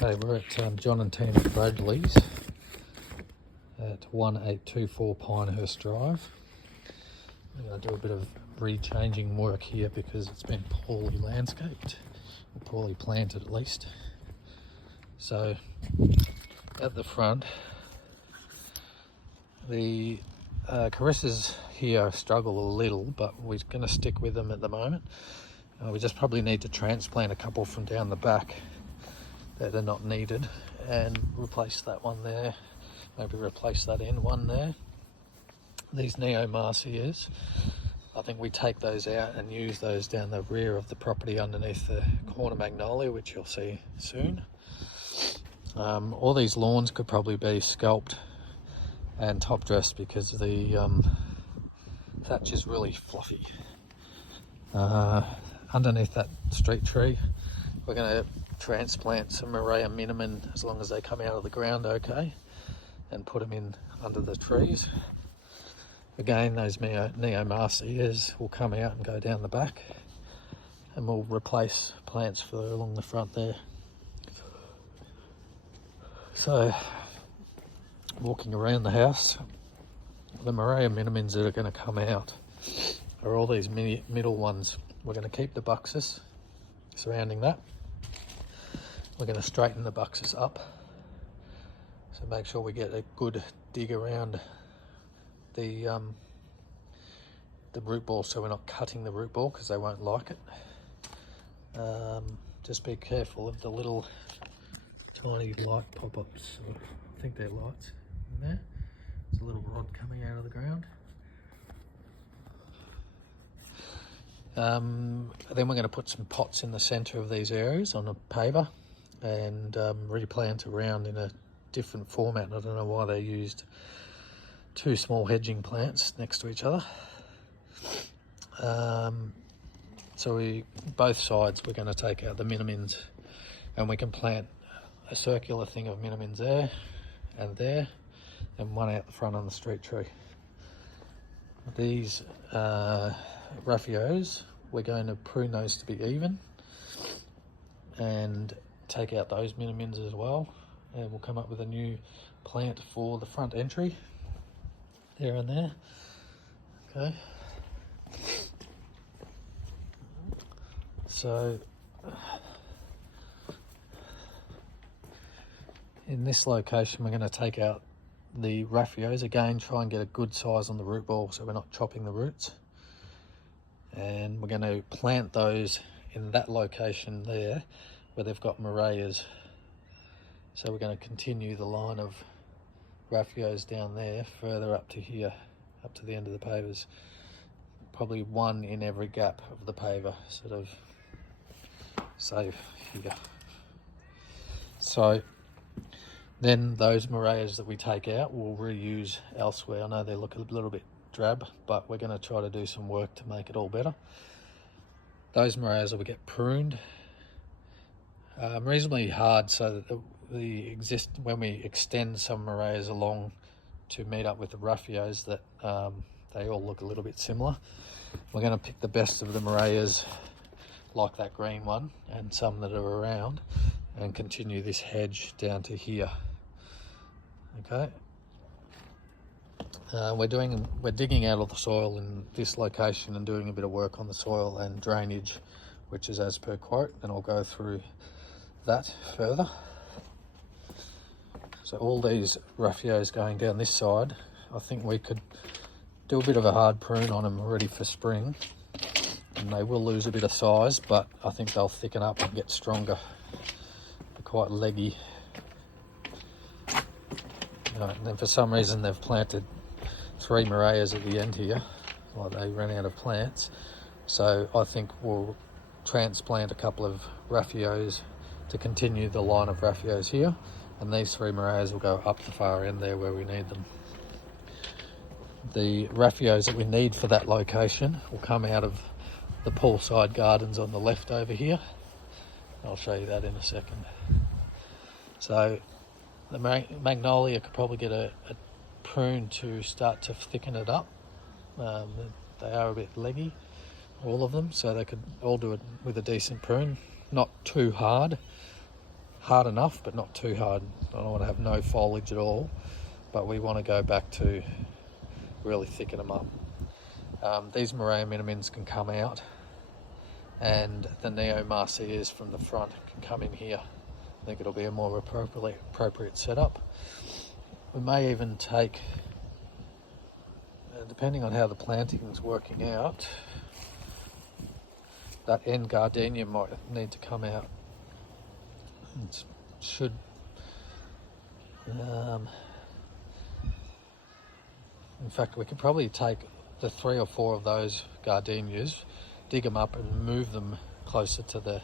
Okay, we're at John and Tina Fradgley's at 1824 Pinehurst Drive. We're going to do a bit of rechanging work here because it's been poorly landscaped, or poorly planted at least. So at the front, the caresses here struggle a little, but we're going to stick with them at the moment. We just probably need to transplant a couple from down the back that are not needed and replace that one there, maybe replace that end one there. These Neo-Marcias, I think we take those out and use those down the rear of the property underneath the corner magnolia, which you'll see soon. All these lawns could probably be scalped and top dressed because the thatch is really fluffy. Underneath that street tree, we're going to transplant some Morea minimum as long as they come out of the ground okay, and put them in under the trees. Again, those Neo-Marcias will come out and go down the back, and we'll replace plants further along the front there. So, walking around the house, the Morea minimums that are going to come out are all these middle ones. We're going to keep the buxus surrounding that. We're going to straighten the buxus up, so make sure we get a good dig around the root ball, so we're not cutting the root ball because they won't like it. Just be careful of the little tiny light pop-ups. I think they're lights in there. There's a little rod coming out of the ground. Then we're going to put some pots in the centre of these areas on a paver and replant around in a different format. I don't know why they used two small hedging plants next to each other. So both sides we're going to take out the minimins, and we can plant a circular thing of minimins there, and one out the front on the street tree. These raffios, we're going to prune those to be even and take out those minimins as well, and we'll come up with a new plant for the front entry there and there. Okay, so in this location we're going to take out the raffios again, try and get a good size on the root ball so we're not chopping the roots, and we're going to plant those in that location there where they've got Moreas. So we're going to continue the line of raffios down there further up to here, up to the end of the pavers, probably one in every gap of the paver, sort of save here. So then those Moreas that we take out we'll reuse elsewhere. I know they look a little bit drab, but we're going to try to do some work to make it all better. Those Moreas will get pruned reasonably hard, so that when we extend some Moreas along to meet up with the raffios, that they all look a little bit similar. We're going to pick the best of the Moreas, like that green one, and some that are around, and continue this hedge down to here. Okay. We're digging out of the soil in this location and doing a bit of work on the soil and drainage, which is as per quote, and I'll go through that further. So all these raffios going down this side, I think we could do a bit of a hard prune on them ready for spring, and they will lose a bit of size, but I think they'll thicken up and get stronger. They're quite leggy. And then for some reason they've planted 3 Moreas at the end here, like they ran out of plants. So I think we'll transplant a couple of raffios to continue the line of raffios here, and these 3 Moreas will go up the far end there where we need them. The raffios that we need for that location will come out of the poolside gardens on the left over here. I'll show you that in a second. So the magnolia could probably get a prune to start to thicken it up. They are a bit leggy, all of them, so they could all do it with a decent prune, not too hard hard enough, but not too hard. I don't want to have no foliage at all, but we want to go back to really thicken them up. These Morea minimins can come out, and the Neo Marcias from the front can come in here. I think it'll be a more appropriate setup. We may even take, depending on how the planting's working out, that end gardenia might need to come out. It should, in fact, we could probably take the 3 or 4 of those gardenias, dig them up and move them closer to the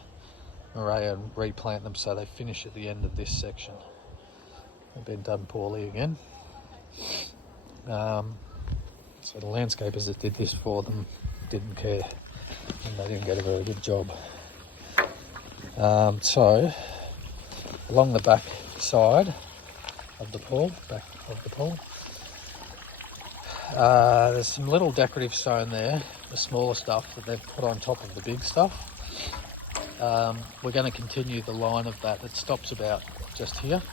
Morea and replant them so they finish at the end of this section. They've been done poorly again. So the landscapers that did this for them didn't care, and they didn't get a very good job. So along the back side of the pool, there's some little decorative stone there, the smaller stuff that they've put on top of the big stuff. We're going to continue the line of that. It stops about just here,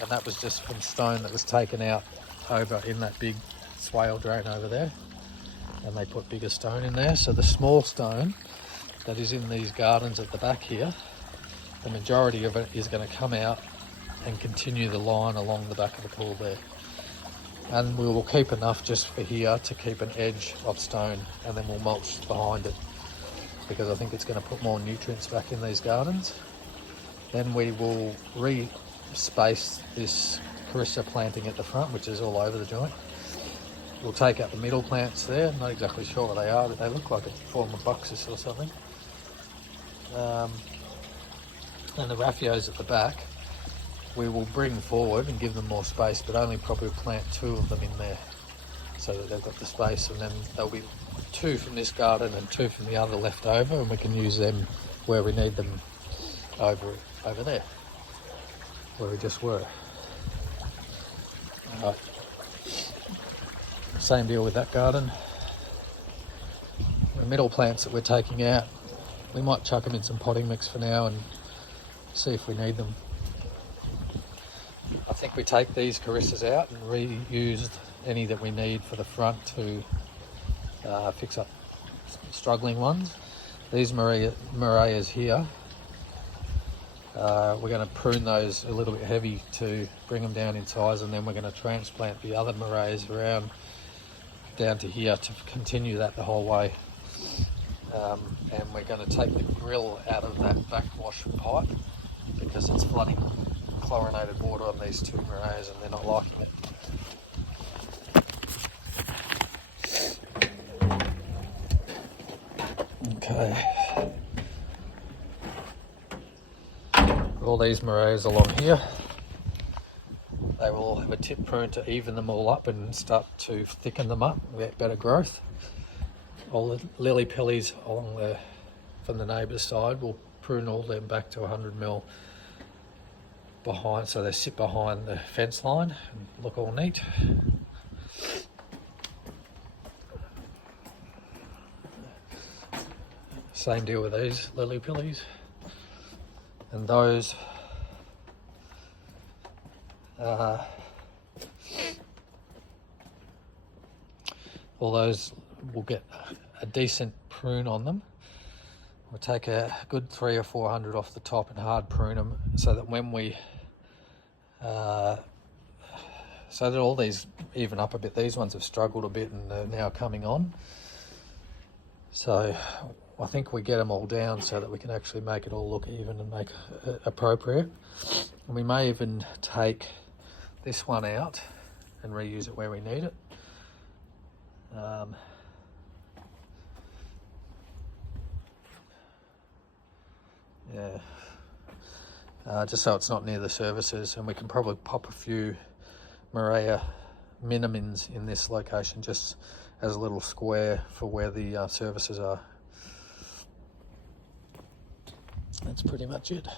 and that was just from stone that was taken out over in that big swale drain over there, and they put bigger stone in there. So the small stone that is in these gardens at the back here, the majority of it is going to come out and continue the line along the back of the pool there. And we will keep enough just for here to keep an edge of stone, and then we'll mulch behind it, because I think it's going to put more nutrients back in these gardens. Then we will re-space this Carissa planting at the front, which is all over the joint. We'll take out the middle plants there. I'm not exactly sure what they are, but they look like a form of buxus or something. And the raffios at the back, we will bring forward and give them more space, but only probably plant 2 of them in there so that they've got the space, and then there'll be 2 from this garden and 2 from the other left over, and we can use them where we need them over there, where we just were. Right. Same deal with that garden. The middle plants that we're taking out, we might chuck them in some potting mix for now and see if we need them. I think we take these Carissas out and reuse any that we need for the front to fix up struggling ones. These Moreas here, we're going to prune those a little bit heavy to bring them down in size, and then we're going to transplant the other Moreas around down to here to continue that the whole way. And we're going to take the grill out of that backwash pipe because it's flooding chlorinated water on these 2 Moreas and they're not liking it. Okay. All these Moreas along here, they will all have a tip prune to even them all up and start to thicken them up and get better growth. All the lily pillies along from the neighbour's side, we'll prune all them back to 100mm behind, so they sit behind the fence line and look all neat. Same deal with these lily pillies, and those all those will get a decent prune on them. We'll take a good 300 or 400 off the top and hard prune them so that when we so that all these even up a bit. These ones have struggled a bit and they're now coming on, so I think we get them all down so that we can actually make it all look even and make it appropriate. And we may even take this one out and reuse it where we need it. Just so it's not near the services, and we can probably pop a few Morea minimins in this location just as a little square for where the services are. That's pretty much it.